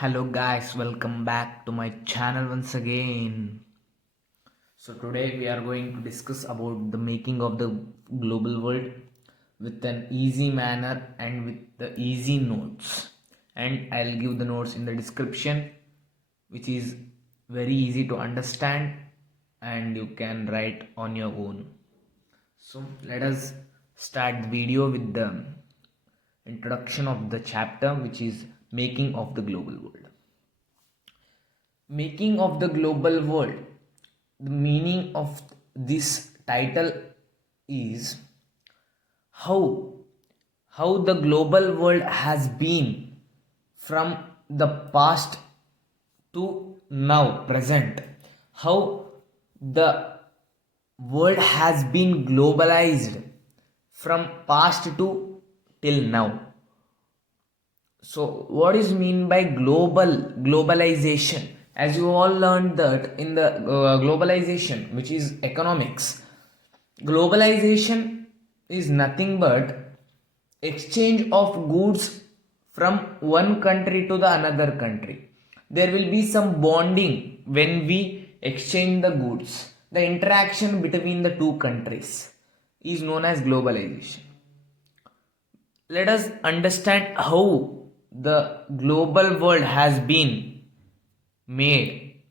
Hello guys, welcome back to my channel once again. So today we are going to discuss about the making of the global world with an easy manner and with the easy notes. And I'll give the notes in the description, which is very easy to understand and you can write on your own. So let us start the video with the introduction of the chapter, which is making of the global world. Making of the global world. The meaning of this title is how the global world has been from the past to now present. How the world has been globalized from past to till now. So what is mean by globalization? As you all learned that in the globalization, which is economics, globalization is nothing but exchange of goods from one country to the another country. There will be some bonding when we exchange the goods. The interaction between the two countries is known as globalization. Let us understand how the global world has been made.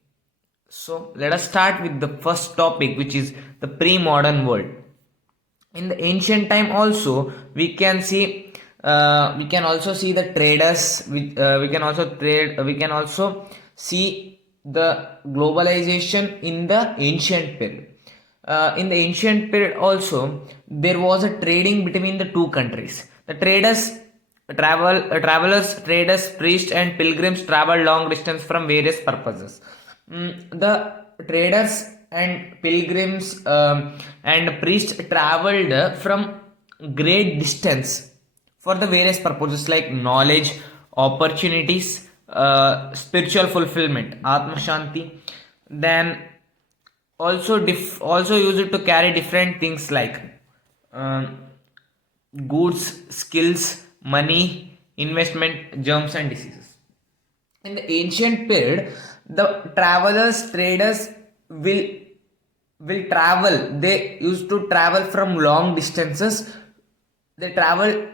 So let us start with the first topic, which is the pre-modern world. In the ancient time also we can see we can also see the traders, we can also see the globalization in the ancient period. In the ancient period also there was a trading between the two countries. The travelers, traders, priests and pilgrims traveled long distance from various purposes. The traders and pilgrims and priests traveled from great distance for the various purposes like knowledge, opportunities, spiritual fulfillment, atma shanti. Then also use it to carry different things like um, goods, skills, money, investment, germs and diseases. In the ancient period, the travelers, traders will travel. They used to travel from long distances. They travel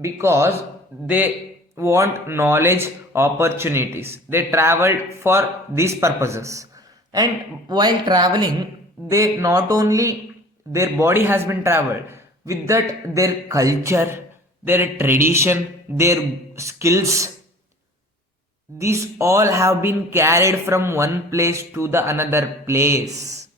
because they want knowledge, opportunities. They traveled for these purposes. And while traveling, they not only their body has been traveled, with that their culture, their tradition, their skills, these all have been carried from one place to the another place.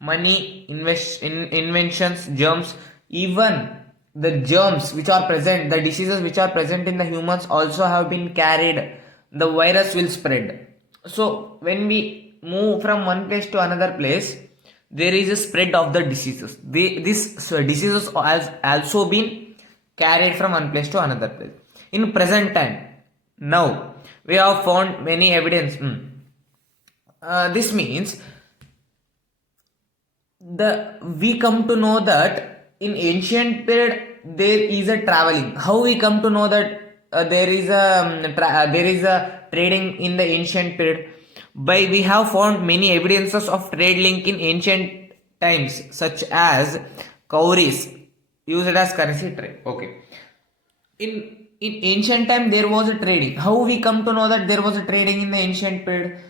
Money, inventions, germs, even the germs which are present, the diseases which are present in the humans also have been carried. The virus will spread. So when we move from one place to another place, there is a spread of the diseases. These diseases has also been carried from one place to another place. In present time, now we have found many evidence. This means we come to know that in ancient period there is a traveling. How we come to know that there is a trading in the ancient period? By we have found many evidences of trade link in ancient times, such as cowries used as currency trade. Okay. In ancient time there was a trading. How we come to know that there was a trading in the ancient period?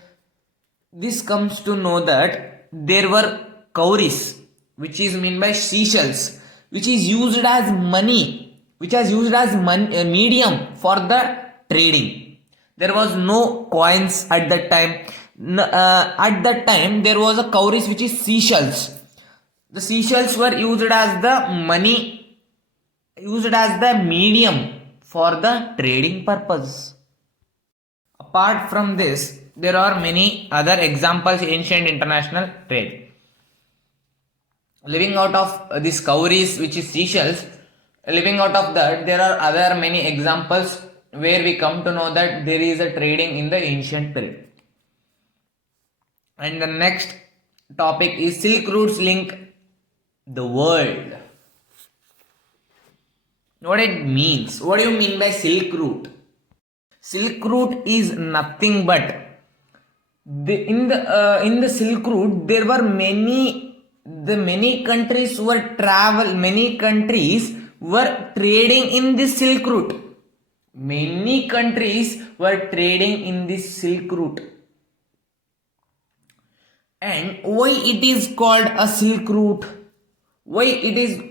This comes to know that there were cowries, which is mean by seashells, which is used as money, which is used as medium for the trading. There was no coins at that time. At that time there was a cowries, which is seashells. The seashells were used as the money, used as the medium for the trading purpose. Apart from this, there are many other examples in ancient international trade. Living out of these cowries, which is seashells, living out of that, there are other many examples where we come to know that there is a trading in the ancient period. And the next topic is Silk Routes link the world. What it means? What do you mean by Silk Route? Silk Route is nothing but in the Silk Route there were many countries were trading in this Silk Route. Many countries were trading in this Silk Route. And why it is called a Silk Route? Why it is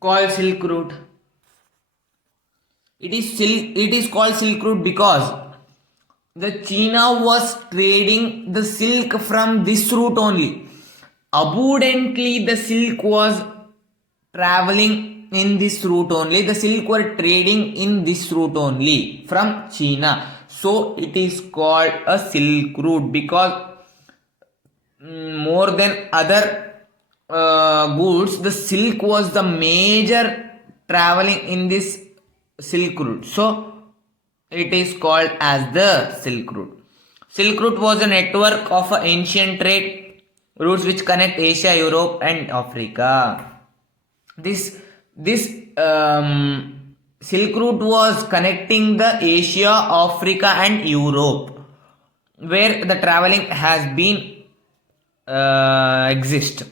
called Silk Route? It is called Silk Route because the China was trading the silk from this route only. Abundantly the silk was traveling in this route only. The silk were trading in this route only from China. So it is called a Silk Route because more than other goods, the silk was the major traveling in this Silk Route. So it is called as the Silk Route. Silk Route was a network of ancient trade routes which connect Asia, Europe and Africa. This Silk Route was connecting the Asia, Africa and Europe, where the traveling has been exist.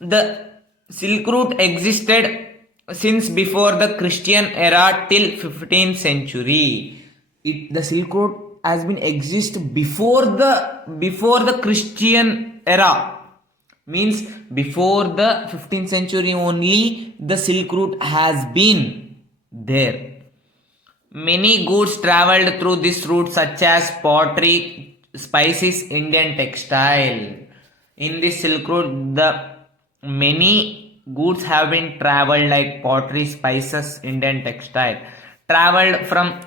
The Silk Route existed since before the Christian era till 15th century. The Silk Road has been exist before the Christian era, means before the 15th century only the Silk Route has been there. Many goods traveled through this route such as pottery, spices, Indian textile. In this Silk Route the many goods have been traveled like pottery, spices, Indian textile. Traveled from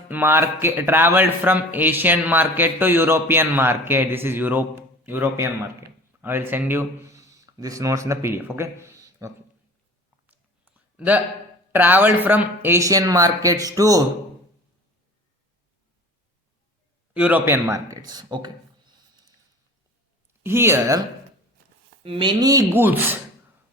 Asian market to European market. This is European market. I will send you this notes in the PDF. Okay. The traveled from Asian markets to European markets. Okay. Here many goods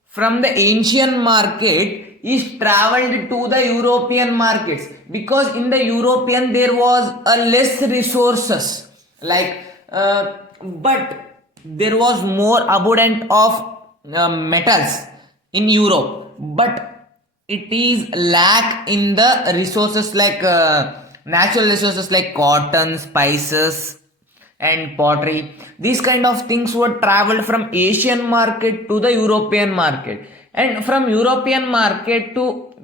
from the Asian market is traveled to the European markets because in the European there was a less resources but there was more abundant of metals in Europe, but it is lack in the resources like natural resources like cotton, spices and pottery. These kind of things were traveled from Asian market to the European market, and from European market to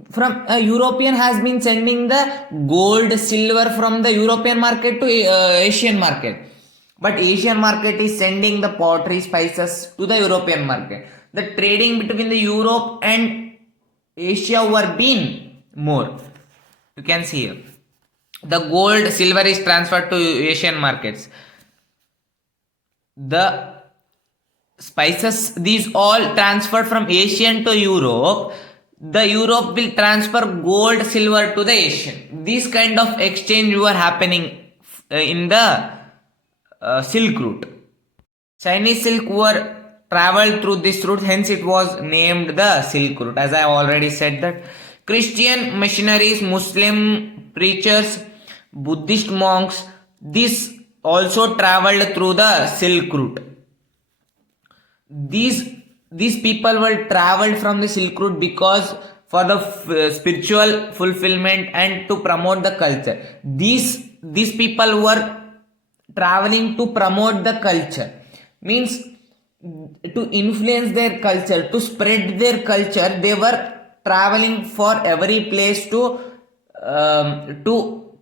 European has been sending the gold, silver from the European market to Asian market, but Asian market is sending the pottery, spices to the European market. The trading between the Europe and Asia were been more. You can see here the gold, silver is transferred to Asian markets. The spices, these all transferred from Asian to Europe. The Europe will transfer gold, silver to the Asian. This kind of exchange were happening in the Silk Route. Chinese silk were traveled through this route, hence it was named the Silk Route. As I already said that Christian missionaries, Muslim preachers, Buddhist monks, this also traveled through the Silk Route. These people were traveled from the Silk Route because for the spiritual fulfillment and to promote the culture. These people were traveling to promote the culture, means to influence their culture, to spread their culture. They were traveling for every place to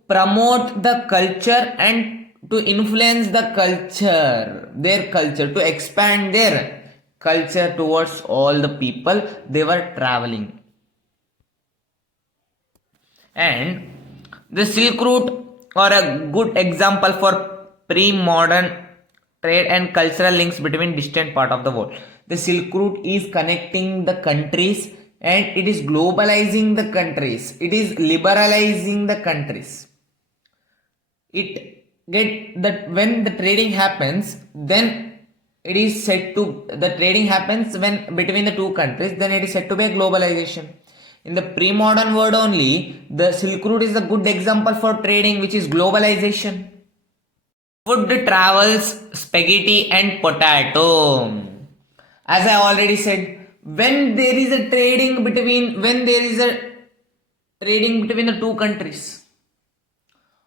promote the culture and to influence the culture, their culture, to expand their culture towards all the people they were traveling. And the Silk Route are a good example for pre-modern trade and cultural links between distant part of the world. The Silk Route is connecting the countries and it is globalizing the countries. It is liberalizing the countries. When the trading happens, then it is said to, the trading happens when between the two countries, then it is said to be a globalization. In the pre-modern world only, the Silk Route is a good example for trading, which is globalization. Food travels spaghetti and potato. As I already said, when there is a trading between the two countries,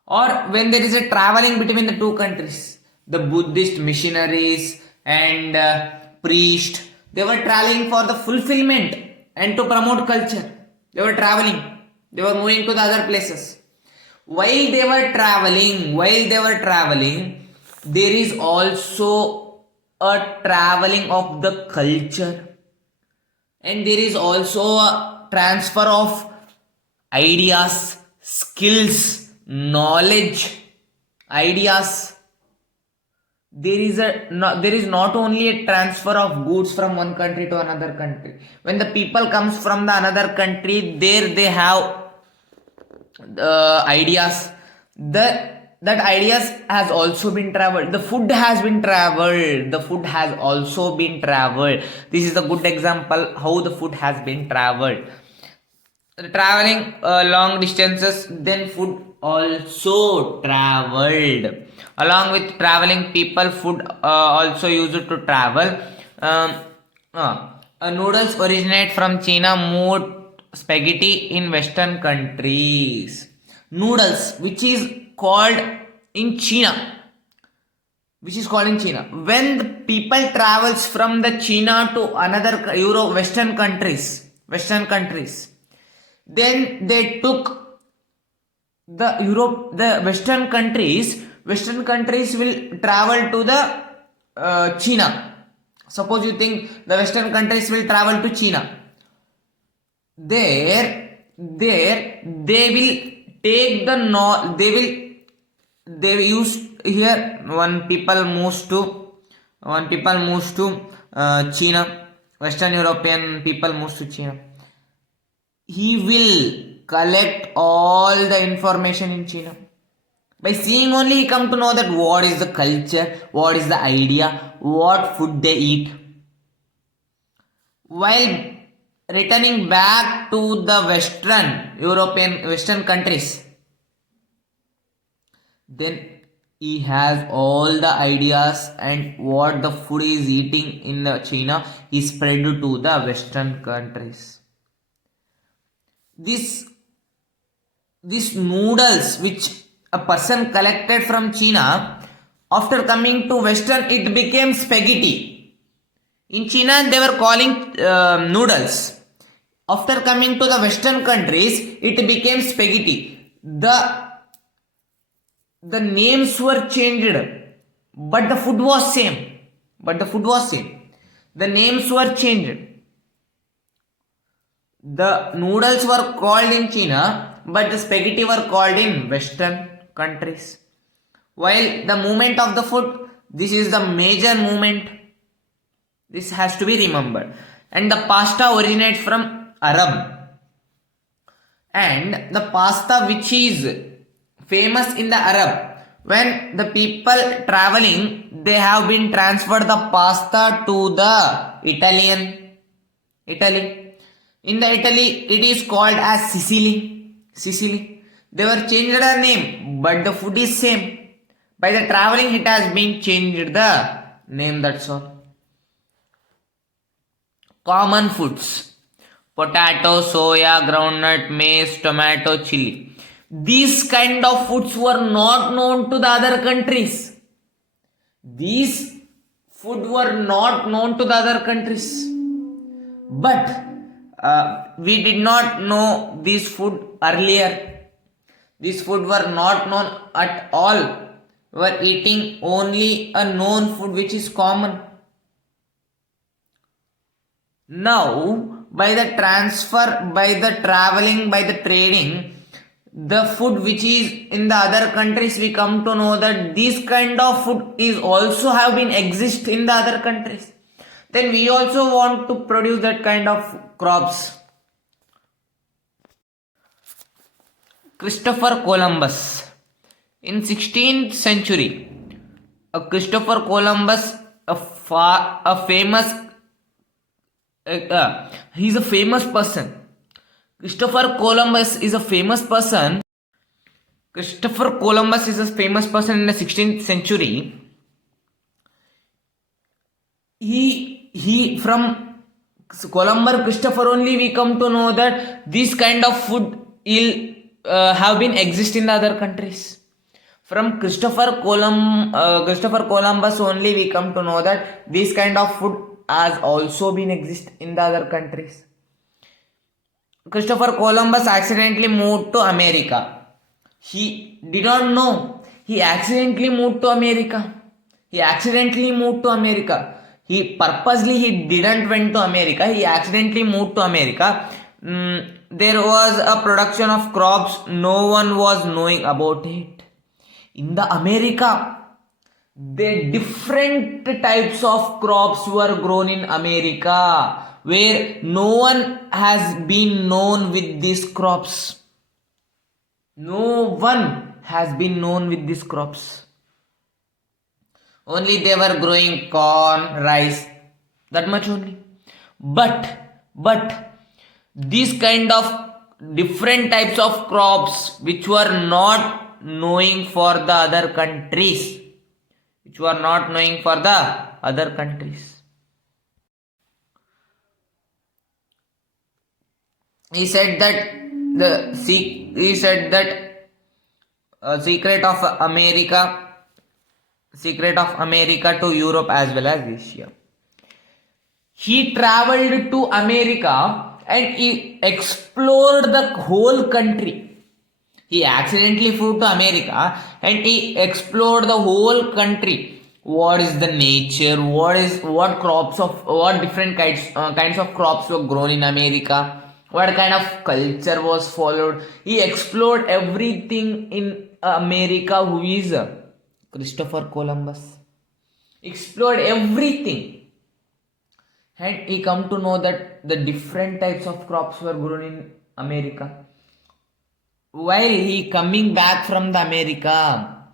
or when there is a traveling between the two countries, the Buddhist missionaries and priests, they were traveling for the fulfillment and to promote culture. They were traveling, they were moving to the other places. While they were traveling, there is also a traveling of the culture, and there is also a transfer of ideas, skills, knowledge, ideas. There is not only a transfer of goods from one country to another country. When the people comes from the another country, there they have ideas. That ideas has also been traveled. The food has been traveled. The food has also been traveled. This is a good example how the food has been traveled. Traveling long distances, then food also traveled. Along with traveling people, food also used to travel. Noodles originate from China, moved spaghetti in Western countries. Noodles, which is called in China, when the people travels from the China to another Western countries, then they took the Western countries will travel to the China. Suppose you think the Western countries will travel to China. There they will take they use here one people moves to China. Western European people moves to China. He will collect all the information in China. By seeing only he come to know that what is the culture, what is the idea, what food they eat. While returning back to the Western countries, then he has all the ideas and what the food is eating in the China is spread to the Western countries. This noodles which a person collected from China, after coming to Western, it became spaghetti. In China, they were calling noodles. After coming to the Western countries, it became spaghetti. The names were changed, but the food was same. The names were changed. The noodles were called in China, but the spaghetti were called in Western countries. While the movement of the food, this is the major movement. This has to be remembered. And the pasta originates from Arab. And the pasta which is famous in the Arab, when the people traveling, they have been transferred the pasta to the Italy. In the Italy, it is called as Sicily. They were changed their name, but the food is same. By the traveling, it has been changed the name, that's all. Common foods: potato, soya, groundnut, maize, tomato, chili. These kind of foods were not known to the other countries. These food were not known to the other countries. But we did not know this food earlier. These food were not known at all. We were eating only a known food which is common. Now, by the transfer, by the traveling, by the trading, the food which is in the other countries, we come to know that this kind of food is also have been exist in the other countries. Then we also want to produce that kind of crops. Christopher Columbus. In 16th century, Christopher Columbus, a famous he's a famous person. Christopher Columbus is a famous person. Christopher Columbus is a famous person in the 16th century. He from Columber Christopher only we come to know that this kind of food will have been exist in the other countries. From Christopher Columbus only we come to know that this kind of food has also been exist in the other countries. Christopher Columbus accidentally moved to America. He did not know. He accidentally moved to America. He purposely didn't went to America. He accidentally moved to America. There was a production of crops. No one was knowing about it. In the America, the different types of crops were grown in America, where no one has been known with these crops. No one has been known with these crops. Only they were growing corn, rice, that much only. But these kind of different types of crops which were not knowing for the other countries. He said that secret of America to Europe as well as Asia. He traveled to America and he explored the whole country. He accidentally flew to America and he explored the whole country. What is the nature? What different kinds of crops were grown in America? What kind of culture was followed? He explored everything in America. Who is Christopher Columbus? Explored everything. And he come to know that the different types of crops were grown in America. While he coming back from the America,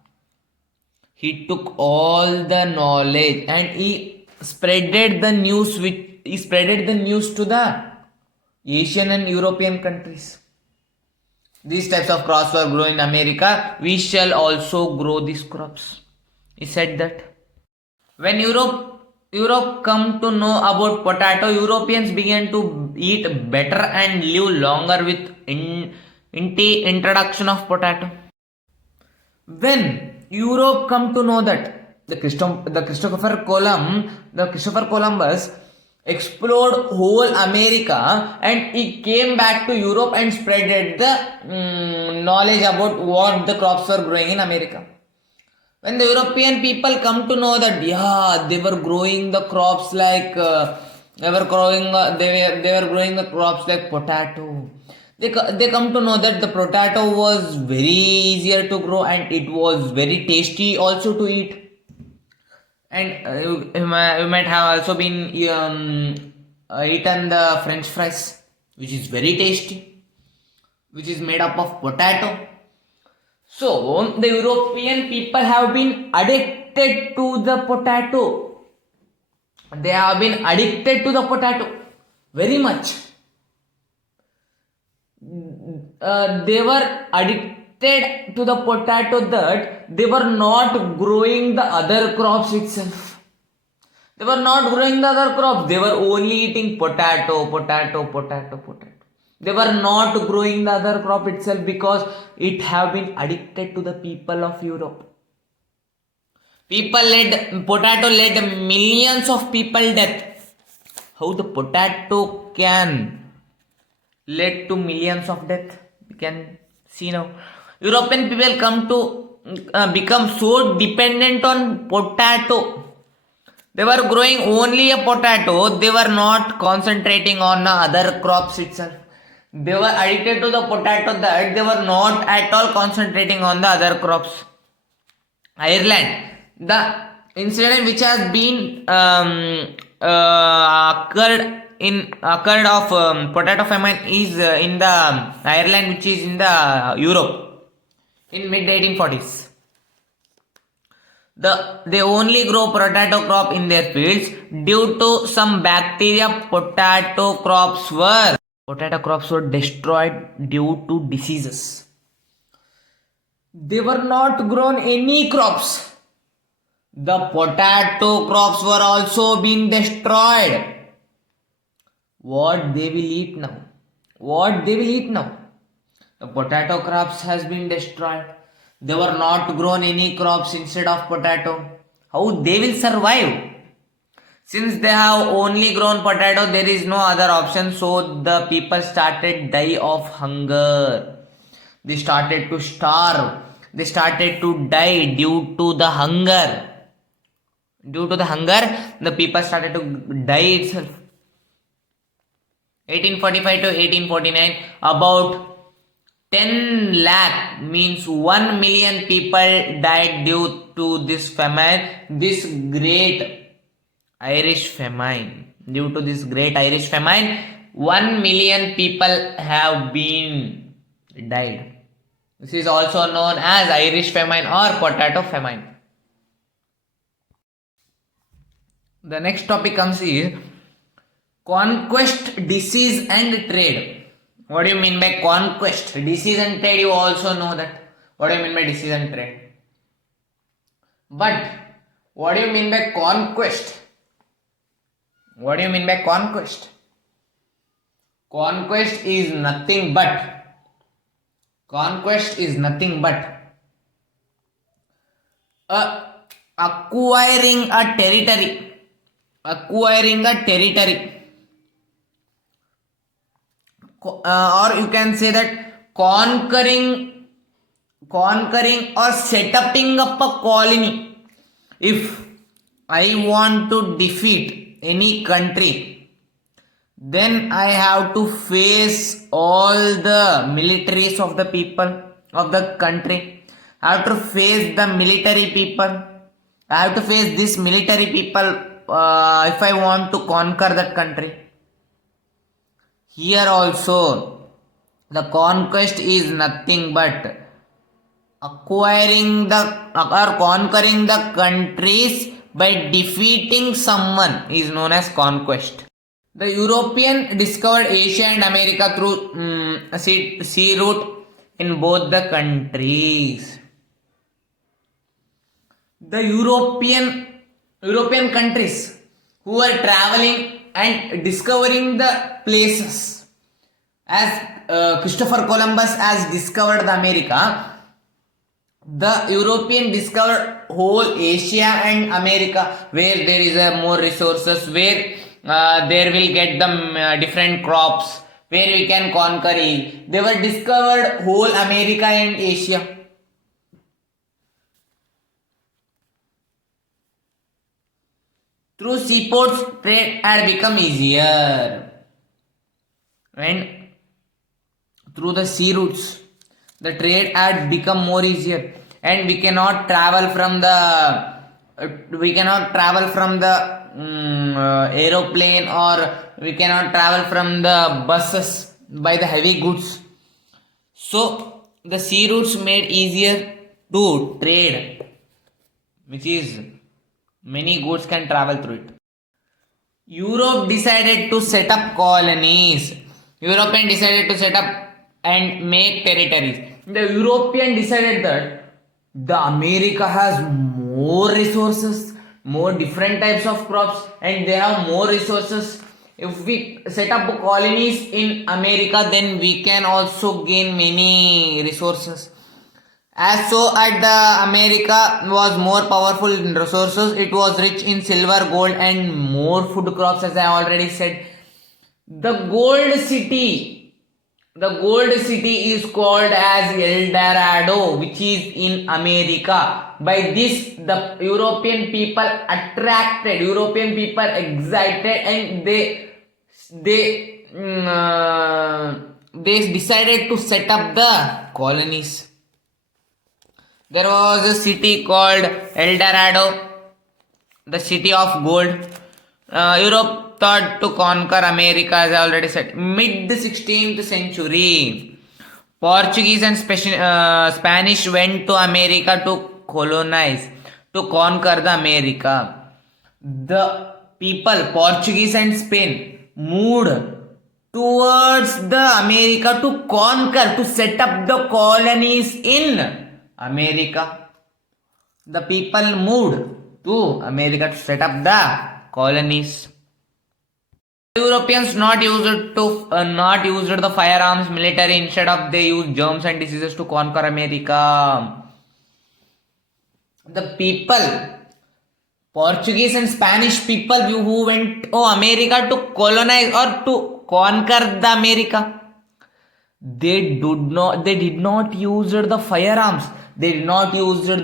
he took all the knowledge and he spreaded the news to the Asian and European countries. These types of crops were grown in America. We shall also grow these crops. He said that. When Europe come to know about potato, Europeans began to eat better and live longer with introduction of potato. When Europe come to know that the Christopher Columbus explored whole America and he came back to Europe and spreaded the knowledge about what the crops were growing in America. When the European people come to know that they were growing the crops like potato. They come to know that the potato was very easier to grow and it was very tasty also to eat. And you might have also been eaten the French fries, which is very tasty, which is made up of potato. So the European people have been addicted to the potato. They have been addicted to the potato very much. They were addicted to the potato that they were not growing the other crops itself. They were only eating potato. They were not growing the other crop itself because it have been addicted to the people of Europe. Potato led millions of people death. How the potato can lead to millions of death? We can see now. European people come to become so dependent on potato. They were growing only a potato. They were not concentrating on the other crops itself. They were addicted to the potato that they were not at all concentrating on the other crops. Ireland. The incident which has been occurred of potato famine is in the Ireland, which is in the Europe in mid 1840s. They only grow potato crop in their fields due to some bacteria. Potato crops were destroyed due to diseases. They were not grown any crops. The potato crops were also being destroyed. What they will eat now? What they will eat now? The potato crops has been destroyed. They were not grown any crops instead of potato. How they will survive? Since they have only grown potato, there is no other option. So the people started die of hunger. They started to starve. They started to die due to the hunger. Due to the hunger, the people started to die itself. 1845 to 1849, about 10 lakh means 1 million people died due to this famine, this great Irish famine. Due to this great Irish famine, 1 million people have been died. This is also known as Irish famine or potato famine. The next topic comes is conquest, disease and trade. What do you mean by conquest, disease and trade? You also know that. What do you mean by disease and trade? But what do you mean by conquest? What do you mean by conquest? Conquest is nothing but acquiring a territory. Or you can say that conquering or setting up a colony. If I want to defeat any country, then I have to face all the militaries of the people of the country. I have to face the military people. I have to face this military people if I want to conquer that country. Here also, the conquest is nothing but acquiring or conquering the countries by defeating someone is known as conquest. The European discovered Asia and America through sea route in both the countries. The European countries who were traveling and discovering the places, as Christopher Columbus has discovered the America, the European discovered whole Asia and America, where there is more resources, where there will get the different crops, where we can conquer it. They were discovered whole America and Asia. Through seaports, trade had become easier. And through the sea routes, the trade had become more easier. And we cannot travel from the aeroplane, or we cannot travel from the buses by the heavy goods. So the sea routes made easier to trade, which is many goods can travel through it. Europe decided to set up colonies. European decided to set up and make territories. The European decided that the America has more resources, more different types of crops, and they have more resources. If we set up colonies in America, then we can also gain many resources. As so, at the America was more powerful in resources. It was rich in silver, gold, and more food crops, as I already said. The gold city is called as El Dorado, which is in America. By this, the European people attracted, European people excited, and they decided to set up the colonies. There was a city called El Dorado, the city of gold. Europe thought to conquer America, as I already said. Mid 16th century, Portuguese and Spanish went to America to colonize, to conquer the America. The people, Portuguese and Spain, moved towards the America to conquer, to set up the colonies in America. The people moved to America to set up the colonies. Europeans not used the firearms military. Instead of they used germs and diseases to conquer America. The people, Portuguese and Spanish people who went to America to colonize or to conquer the America, they did not use the firearms. They did not use the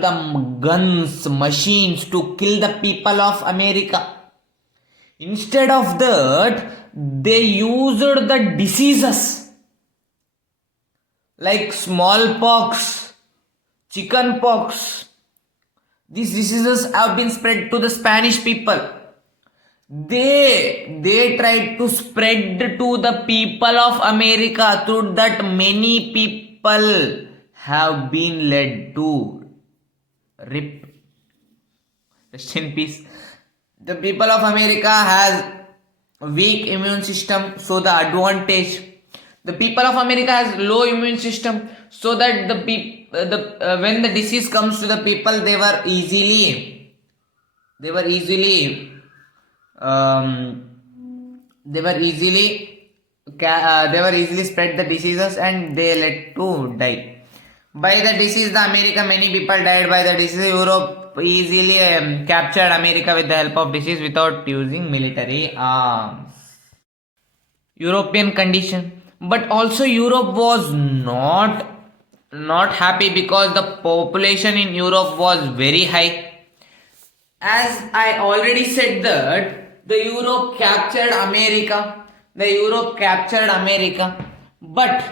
guns, machines to kill the people of America. Instead of that, they used the diseases like smallpox, chickenpox. These diseases have been spread to the Spanish people. They tried to spread to the people of America, through that many people have been led to rip. Rest in peace. The people of America has weak immune system, so the advantage. The people of America has low immune system, so that when the disease comes to the people, they were easily spread the diseases, and they led to die. By the disease, the America, many people died by the disease. Europe easily captured America with the help of disease without using military arms. European condition, but also Europe was not happy because the population in Europe was very high. As I already said that the Europe captured America. But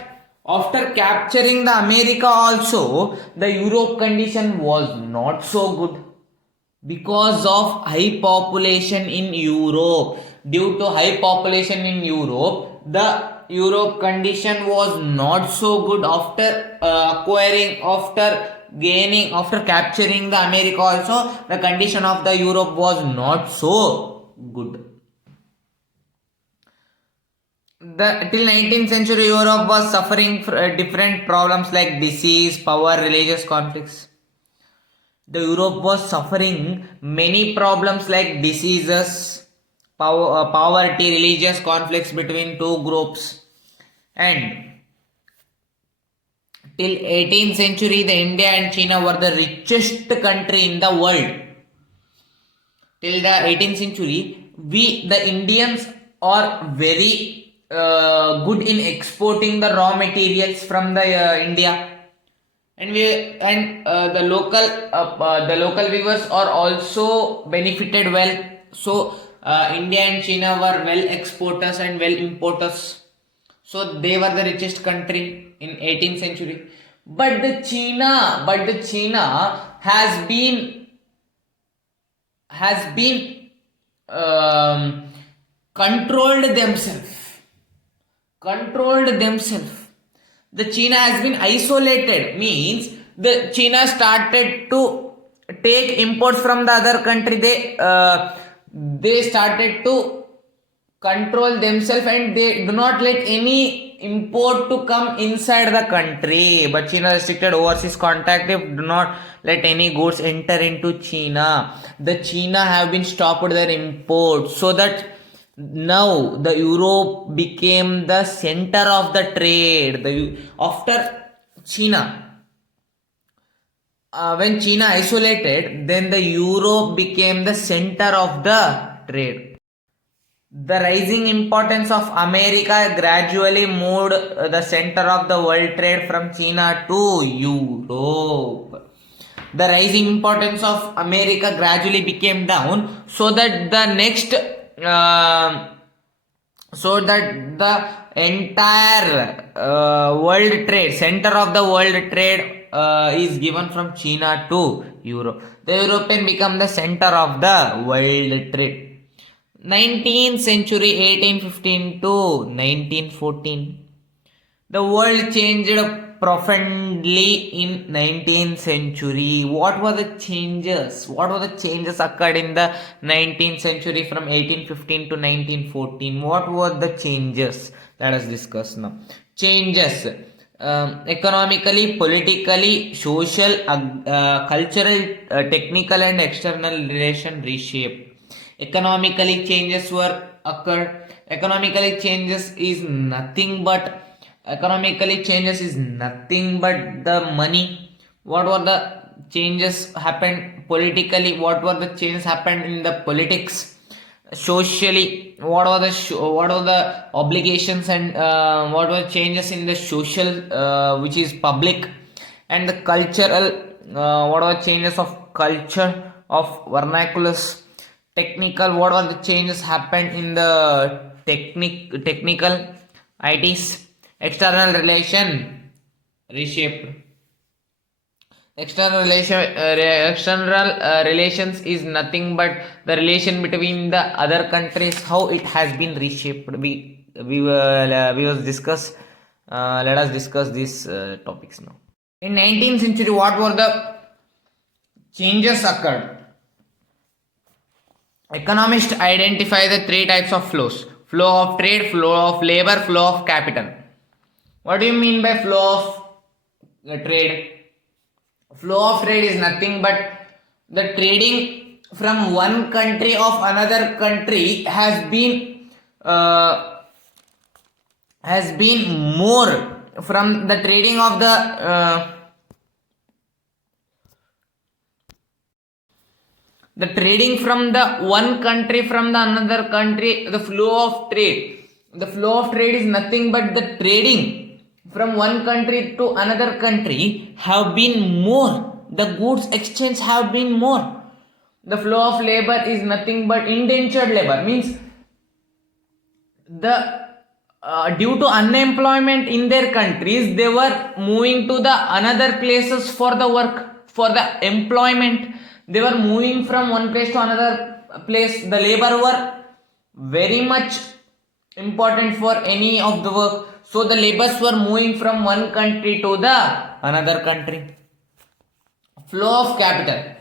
after capturing the America also, the Europe condition was not so good because of high population in Europe. Due to high population in Europe, the Europe condition was not so good after capturing the America also. The condition of the Europe was not so good. Till 19th century, Europe was suffering different problems like disease, power, religious conflicts. The Europe was suffering many problems like diseases, poverty, religious conflicts between two groups. And till 18th century, the India and China were the richest country in the world. Till the 18th century, the Indians are very good in exporting the raw materials from the India, and the local weavers are also benefited well. So India and China were well exporters and well importers. So they were the richest country in 18th century. But the China has been controlled themselves. The China has been isolated, means the China started to take imports from the other country. They started to control themselves, and they do not let any import to come inside the country. But China restricted overseas contact. They do not let any goods enter into China. The China have been stopped their imports, so that now the Europe became the center of the trade. After China, when China isolated, then the Europe became the center of the trade. The rising importance of America gradually moved the center of the world trade from China to Europe. The rising importance of America gradually became down, so that the entire world trade, center of the world trade is given from China to Europe. The European become the center of the world trade. 19th century, 1815 to 1914. The world changed profoundly in 19th century. What were the changes? Occurred in the 19th century from 1815 to 1914? What were the changes? Let us discuss now. Changes. economically, politically, social, cultural, technical, and external relation reshape. Economically, changes were occurred. Economically changes is nothing but the money. What were the changes happened politically? What were the changes happened in the politics? Socially, what are the obligations and what were changes in the social, which is public, and the cultural, what are the changes of culture of vernaculars. Technical, what are the changes happened in the technical its. External relation reshaped. External relations is nothing but the relation between the other countries, how it has been reshaped. We will discuss. Let us discuss these topics now. In 19th century, what were the changes occurred? Economists identify the three types of flows: flow of trade, flow of labor, flow of capital. What do you mean by flow of trade? Flow of trade is nothing but the trading from one country of another country has been more from the trading of the trading from the one country from the another country. The flow of trade is nothing but the trading from one country to another country have been more. The goods exchange have been more. The flow of labor is nothing but indentured labor, means the due to unemployment in their countries, they were moving to the another places for the work, for the employment. They were moving from one place to another place. The labor were very much important for any of the work, so the laborers were moving from one country to the another country. Flow of capital,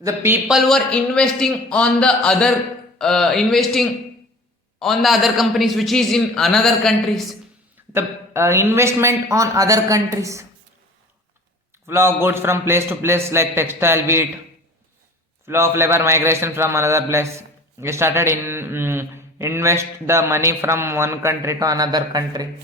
the people were investing on the other companies which is in another countries. The investment on other countries. Flow of goods from place to place like textile, wheat. Flow of labor, migration from another place. We started invest the money from one country to another country.